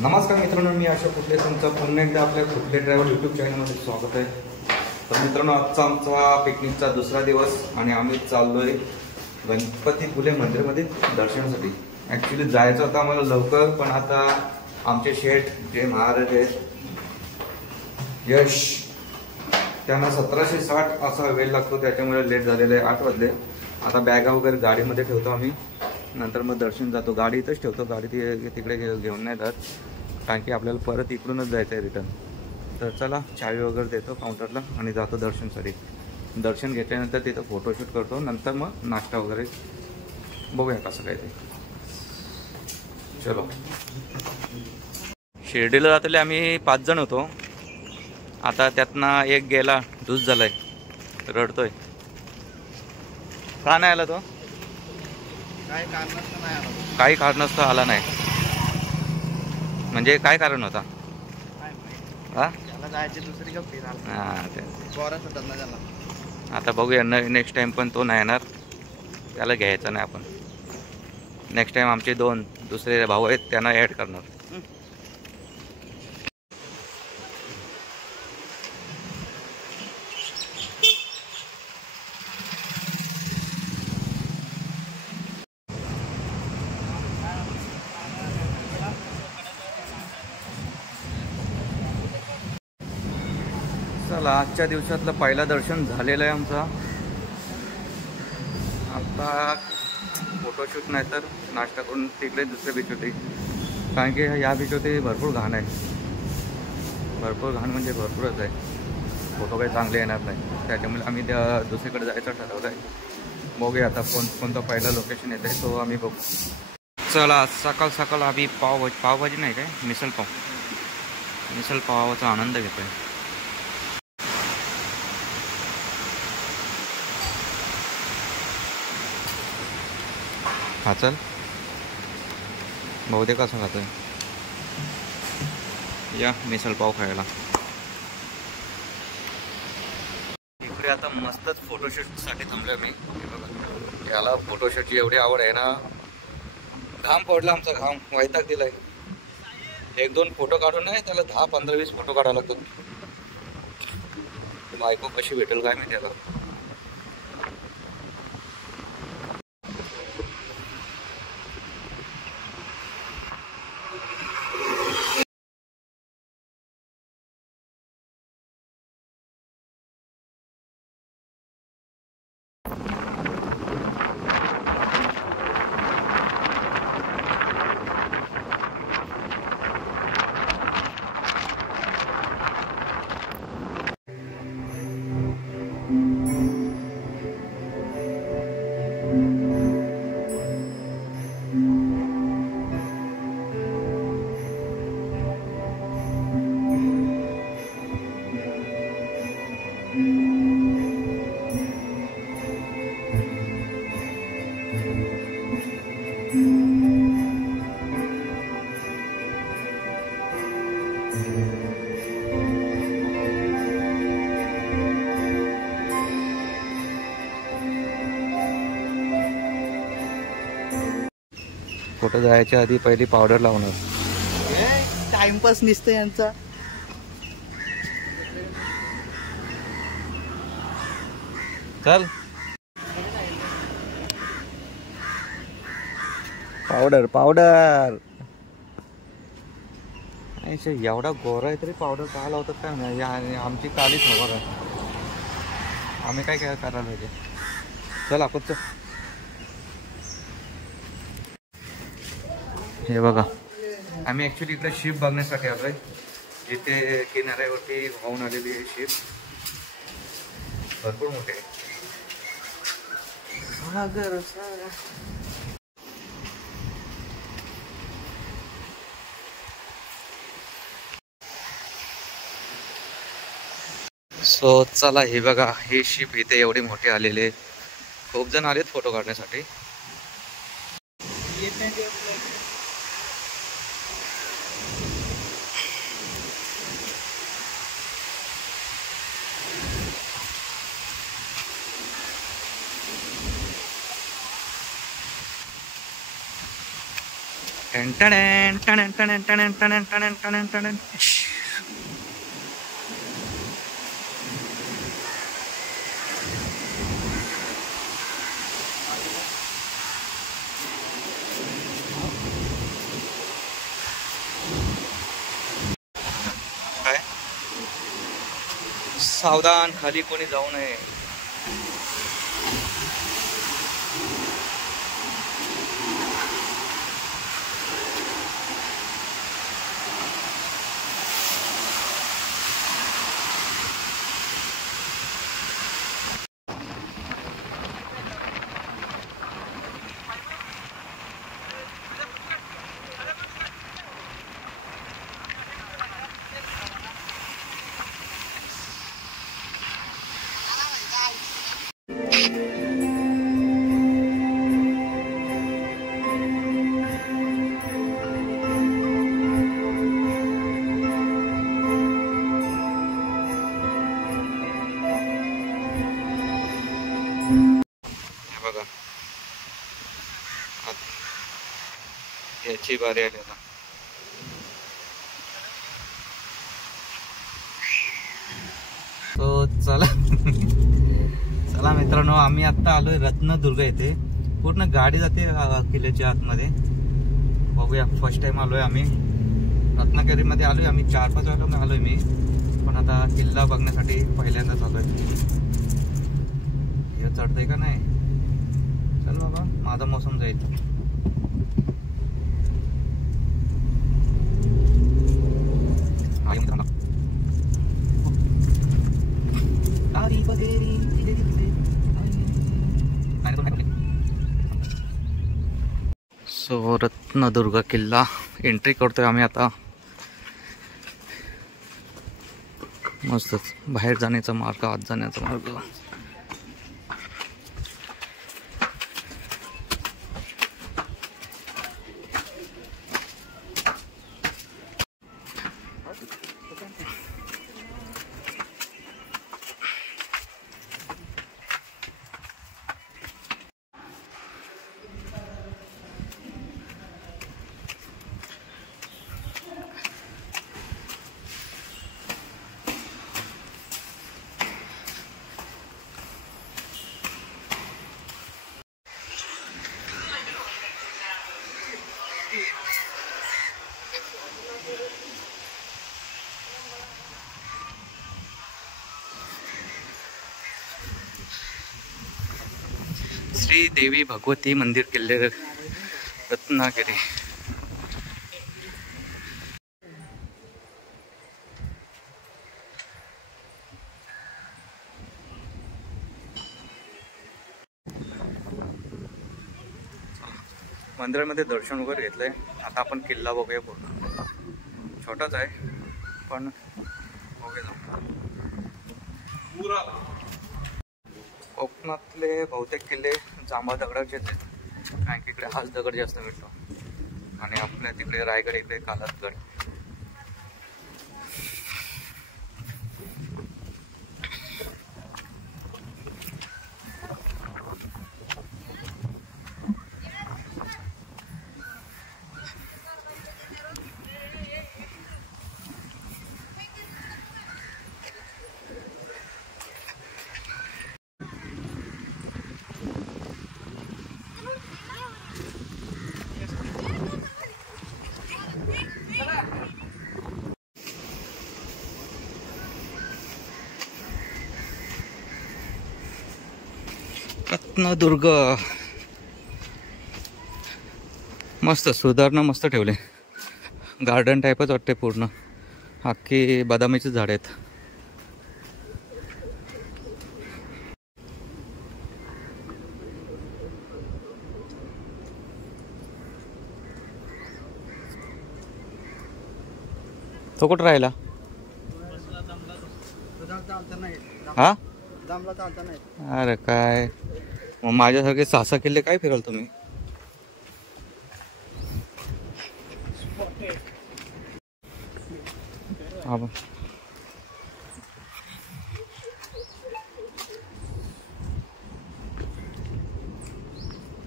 नमस्कार मित्रांनो, मी अशोक कुठले तुमचं पुन्हा एकदा आपल्या कुठले ट्रॅव्हल यूट्यूब चॅनलमध्ये स्वागत आहे. तर मित्रांनो, आजचा आमचा पिकनिकचा दुसरा दिवस आणि आम्ही चाललोय गणपतीपुले मंदिरामध्ये दर्शनासाठी. ॲक्च्युली जायचं होतं आम्हाला लवकर, पण आता आमचे शेठ जे महाराज आहेत यश, त्यांना 1760 असा वेळ लागतो, त्याच्यामुळे लेट झालेलं आहे. 8 वाजले. आता बॅगा वगैरे गाडीमध्ये ठेवतो आम्ही, नंतर मग दर्शन जातो. गाडी इथंच ठेवतो, गाडी तिकडे घेऊन नाही जात, कारण की आपल्याला परत इकडूनच जायचं आहे रिटर्न. तर चला, चावी वगैरे देतो काउंटरला आणि जातो दर्शनसाठी. दर्शन घेतल्यानंतर तिथं फोटोशूट करतो, नंतर मग नाश्ता वगैरे बघूया कसं काय ते. चलो. शिर्डीला जातले आम्ही 5 जण होतो. आता त्यातनं एक गेला, डूस झालाय, रडतोय. का नाही आला तो? काही कारणास्तव आला नाही. म्हणजे काय कारण होता? आता बघूया, नेक्स्ट टाइम पण तो नाही येणार, त्याला घ्यायचा नाही आपण. नेक्स्ट टाइम आमचे 2 दुसरे भाऊ आहेत, त्यांना ॲड करणार. चला, आजच्या दिवसातलं पहिला दर्शन झालेलं आहे आमचा. आता फोटोशूट नाही तर नाश्ता करून तिकडे दुसऱ्या बीच होते, कारण की या बीच होते भरपूर घाण आहे. भरपूर घाण म्हणजे भरपूरच आहे. फोटो काही चांगले येणार नाही, त्याच्यामुळे आम्ही त्या दुसरीकडे जायचं ठरवलं आहे. बघूया आता कोणता पहिला लोकेशन येत आहे तो आम्ही बघू. चला, सकाळ सकाळ आम्ही पावभाजी नाही काय, मिसल पावाचा आनंद घेतोय. हा, चल बहुतेक कसं खातोय. या मिसल पाव खायला. इकडे आता मस्तच फोटोशूटसाठी थांबलोय मी. बघा, याला फोटोशूटची एवढी आवड आहे ना, घाम पडला आमचा, घाम वैताग दिलाय. 1-2 फोटो काढून नाही, त्याला 10, 15, 20 फोटो काढायला लागतात. बायको कशी भेटेल काय माहिती आता. फोटो जायच्या आधी पहिली पावडर लावणार. टाइमपास निसतं यांचा. चल, पावडर पावडर. एवढा गोरा आहे तरी पावडर का लावतात काय नाही. आमची कालीच खबर आहे, आम्ही काय काय करायला पाहिजे. चल आपण चल. हे बघा, आम्ही ॲक्च्युली इकडे शिप बघण्यासाठी आलो आहे, जिथे किनाऱ्यावरती वाहून आलेली आहे शिप. भरपूर मोठे आहे. सो चला, हे बघा, हे शिप इथे एवढे मोठे आलेले. खूप जण आलेत फोटो काढण्यासाठी. टन टन टन टन टन टन टन टन टन. काय सावधान, खाली कोणी जाऊ नये. बघा याची बारी आली आता. तो चला चला मित्रांनो, आम्ही आता आलोय रत्नदुर्ग येथे. पूर्ण गाडी जाते किल्ल्याच्या आतमध्ये. बघूया, फर्स्ट टाइम आलोय आम्ही रत्नागिरी मध्ये. आलोय आम्ही 4-5 वेळा आलोय मी, पण आता किल्ला बघण्यासाठी पहिल्यांदाच आलोय. हे चढतंय का नाही? चल बाबा, माझा मोसम जाईल. सो रत्नदुर्ग किल्ला एंट्री करतोय आम्ही आता. मस्तच बाहेर जाण्याचा मार्ग, आत जाण्याचा मार्ग. श्री देवी भगवती मंदिर किल्ले रत्नागिरी. मंदिरामध्ये दर्शन वगैरे घेतलंय. आता आपण किल्ला बघूया. पूर्ण छोटाच आहे पण बघूया. कोकणातले बहुतेक किल्ले जांभा दगडाचे आहेत, कारण की इकडे हाच दगड जास्त मिळतो. आणि आपल्या तिकडे रायगड, इकडे कालातगड. रत्नदुर्ग मस्त, सुधारणा मस्त ठेवले. गार्डन टाईपच वाटते पूर्ण. अख्खी बदामीची झाड आहेत. तो कुठं राहिला? हा, अरे काय मग माझ्यासारखे 6-6 किल्ले काय फिराल तुम्ही?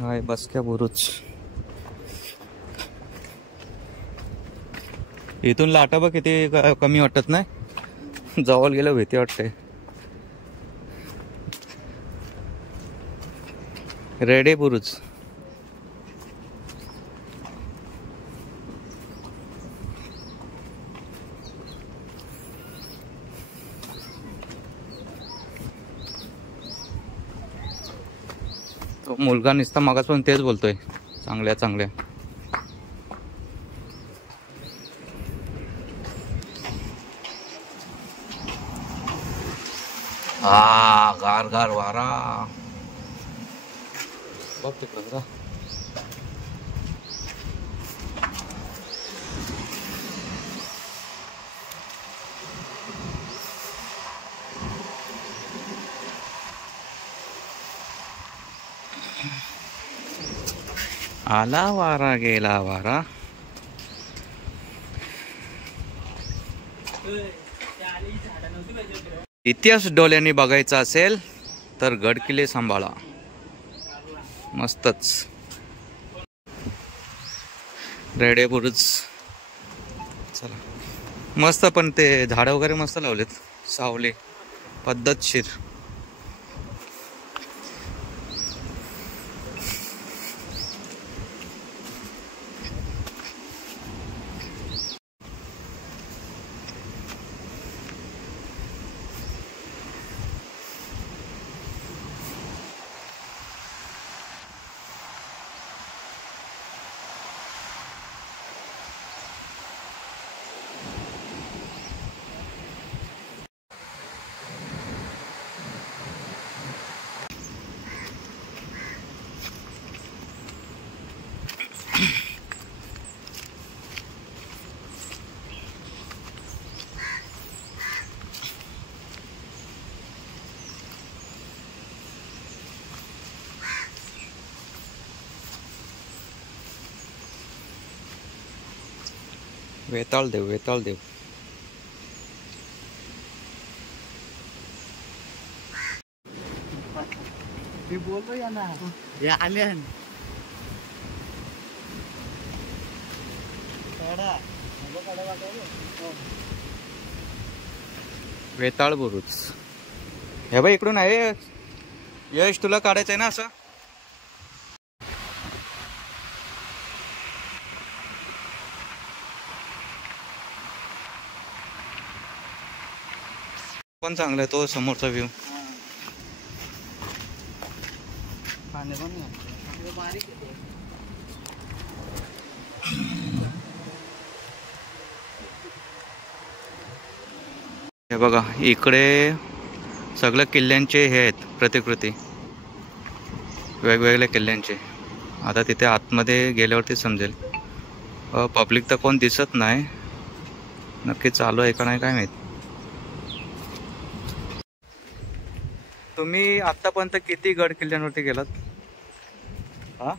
हाय बसक्या बुरुज. इथून लाटा बघ किती कमी वाटत नाही, जवळ गेलं भीती वाटते. रेडे बुरुज. तो मुलगा नुसता मागासपासून तेच बोलतोय, चांगल्या चांगल्या. हा गार गार वारा बघ तिकडं. आला वारा गेला वारा. इतिहास डोळ्यांनी बघायचा असेल तर गडकिल्ले सांभाळा. मस्तच. रेडे बुरुज. चला मस्त, पण ते झाडं वगैरे मस्त लावलेत, सावली पद्धतशीर. वेताळ देव, वेताळ देव. मी बोललो या ना, या आले. वेताळ बुरुज. हे बाई इकडून आहे. यश तुला काढायचंय ना असं. पण चांगला आहे तो समोरचा व्ह्यू. हे बघा इकडे सगळ्या किल्ल्यांचे हे आहेत प्रतिकृती, वेगवेगळ्या किल्ल्यांचे. आता तिथे आतमध्ये गेल्यावरती समजेल. पब्लिक तर कोण दिसत नाही, नक्की चालू आहे का नाही काय माहित. तुम्ही आतापर्यंत किती गड किल्ल्यांवरती गेलात? हा,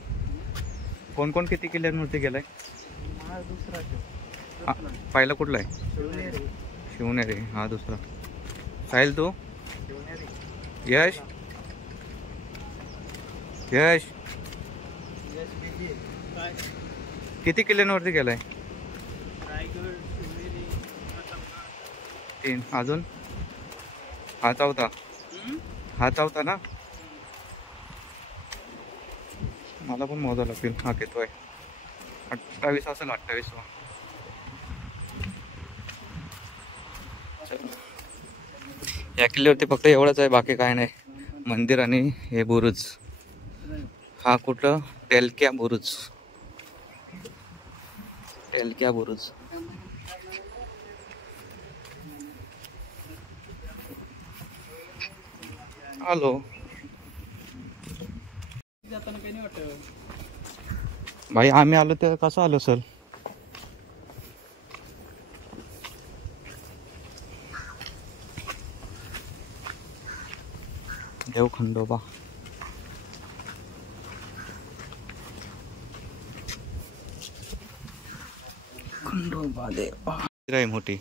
कोण कोण किती किल्ल्यांवरती गेलाय? पहिला कुठला आहे? शिवनेरी. हा दुसरा. साहिल तू? यश? यश किती किल्ल्यांवरती गेलाय? 3. अजून? हा चौथा. हा चौथा ना. मला पण मोजा लागतील. हा घेतोय 28 असेल. 28. या किल्ल्यावरती फक्त एवढंच आहे, बाकी काय नाही. मंदिर आणि हे बुरुज. हा कुठं? टेलक्या बुरुज. टेलक्या बुरुज. हॅलो. भाई आम्ही आलो तर कसं आलो सर? देव खंडोबा. खंडोबा देव. विहीर आहे मोठी.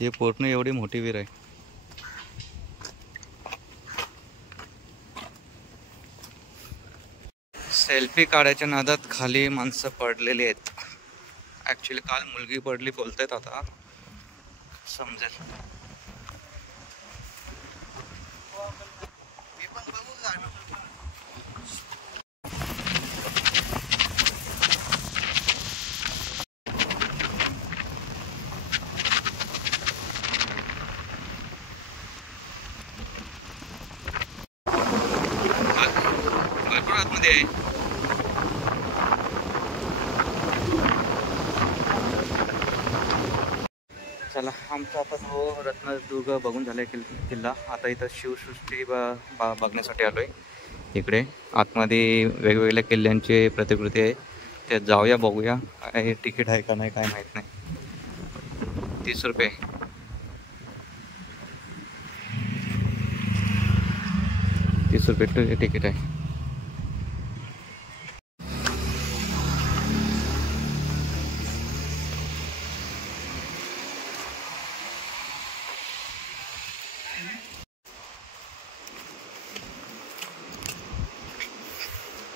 हे पूर्ण एवढी मोठी विहीर आहे. सेल्फी काढायच्या नादात खाली माणसं पडलेली आहेत. ॲक्च्युली काल मुलगी पडली बोलतायत, आता समजेल. भरपूर आतमध्ये आहे. चला, आमचा आता तो रत्नदुर्ग बघून झाला आहे किल्ला. आता इथं शिवसृष्टी बघण्यासाठी आलो आहे. इकडे आतमध्ये वेगवेगळ्या किल्ल्यांची प्रतिकृती आहे, त्यात जाऊया बघूया. काय तिकीट आहे का नाही काय माहीत नाही. 30 रुपये. तिकीट आहे.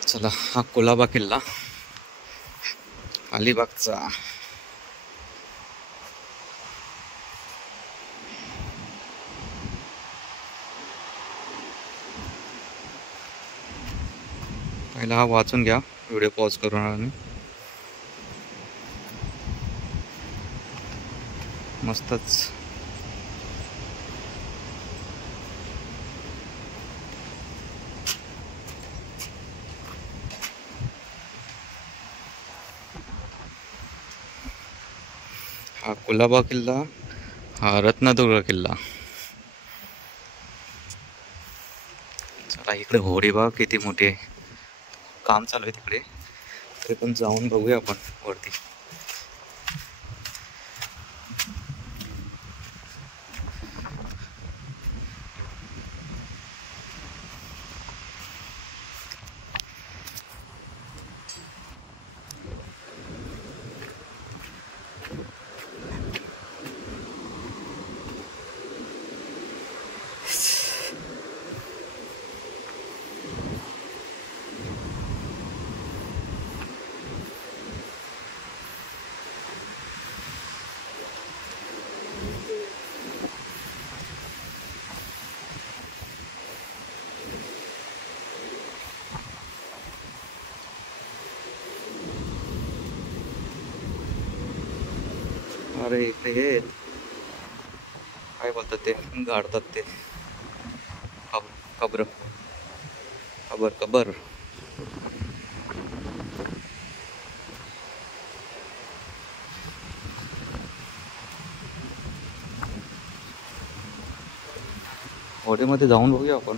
चला, हा कुलाबा किल्ला अलिबागचा. पहिला हा वाचून घ्या, व्हिडिओ पॉज करून. आणि मस्तच. हा कुलाबा किल्ला, हा रत्नदुर्ग किल्ला. चला, इकडे होडी बघा किती मोठी आहे. काम चालू आहे तिकडे, तरी पण जाऊन बघूया आपण वरती. अरे इकडे हे काय बोलतात ते, गाडतात ते कबर कबर कबर. होडीमध्ये जाऊन बघूया आपण.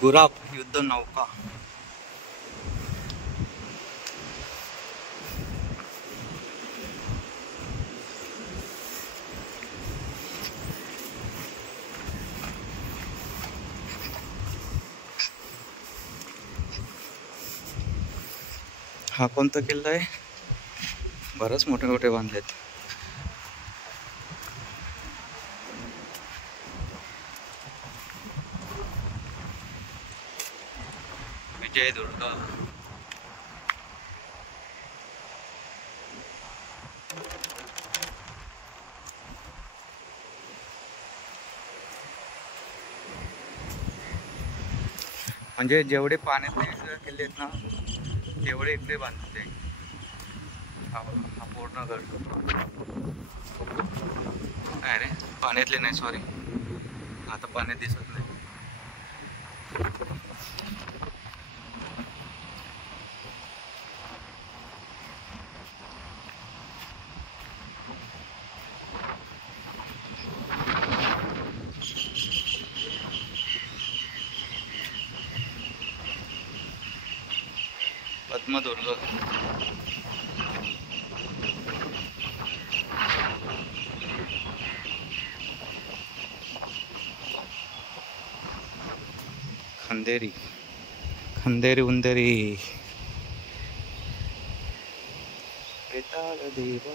गुराब युद्ध नौका. हा कोणता किल्ला आहे? बरंच मोठे मोठे बांधलेत. विजयदुर्ग. म्हणजे जेवढे पाण्यातले किल्ले आहेत ना, तेवढे इकडे बांधते. हा पूर्ण गड. नाही रे, पाण्यातले नाही, सॉरी. आता पाण्यात दिसत नाही. पद्मदुर्ग. खंदेरी खंदेरी उंदेरी बेताल देवा.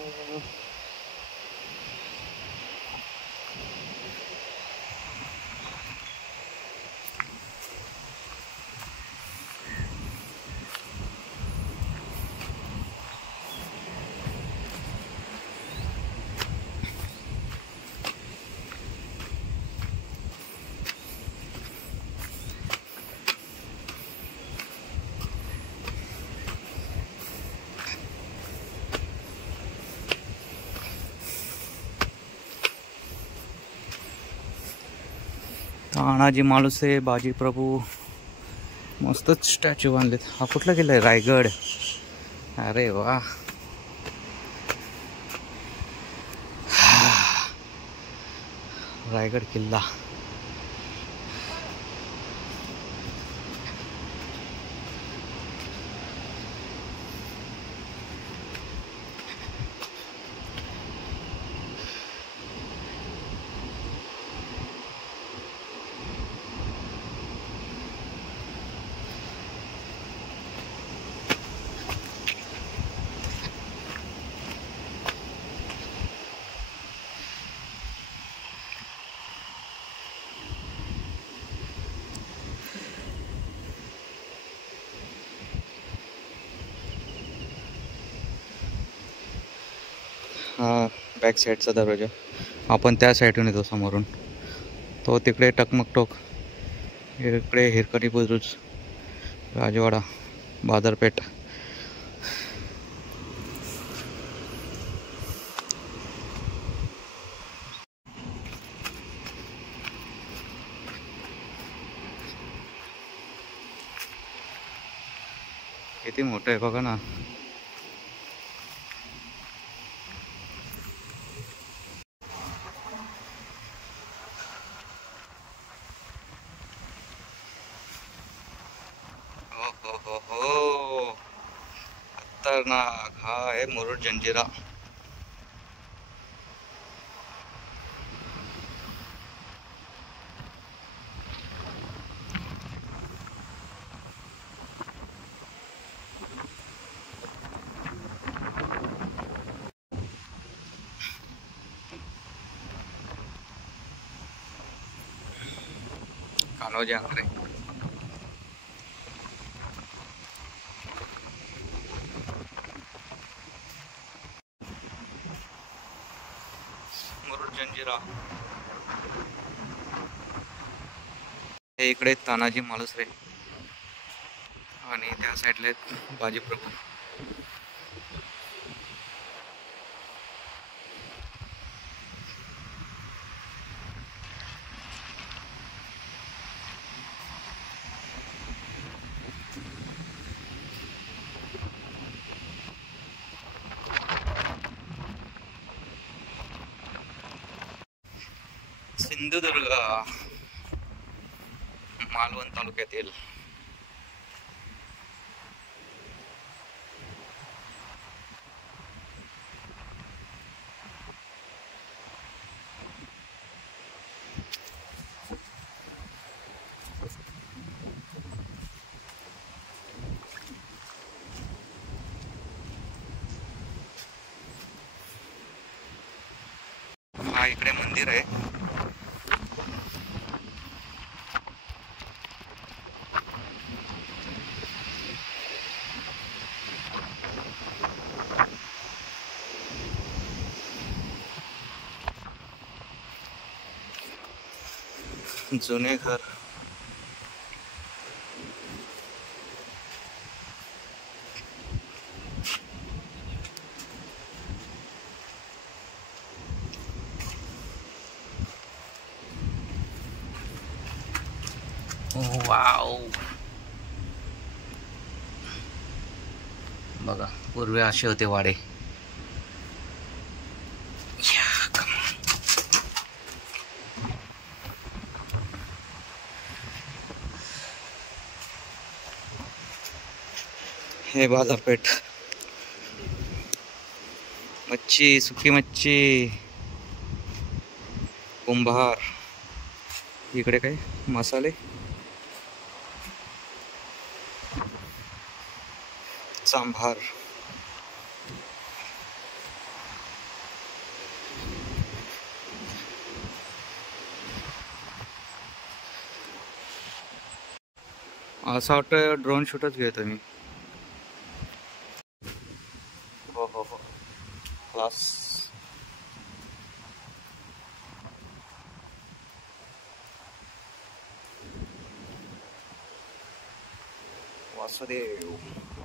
तानाजी मालुसरे बाजी प्रभू मस्तच स्टॅच्यू बांधलेत. हा कुठला किल्ला आहे? रायगड. अरे वा. रायगड किल्ला. हा बॅक साईडचा दरवाजा. आपण त्या साईडून येतो समोरून. तो तिकडे टकमक टोक, इकडे हिरकणी बुद्रुक, राजवाडा, बाजारपेठ. किती मोठं आहे बघा ना. हो खतरनाक. हा आहे मुरुड जंजिरा. कान्होजी आंग्रे. मुरुड जंजिरा. हे इकडे तानाजी मालुसरे आणि त्या साईडला बाजी प्रभू. सिंधुदुर्ग मालवण तालुक्यातील. हा इकडे मंदिर आहे. जुने घर. वाव. बघा पूर्वी असे होते वाडे. हे बाजारपेठ. मच्छी, सुकी मच्छी, कुंभार. इकडे काय मसाले. चांभार. असं वाटतं ड्रोन शूटच घेतो मी. हो हो हो, क्लास. वासुदेव.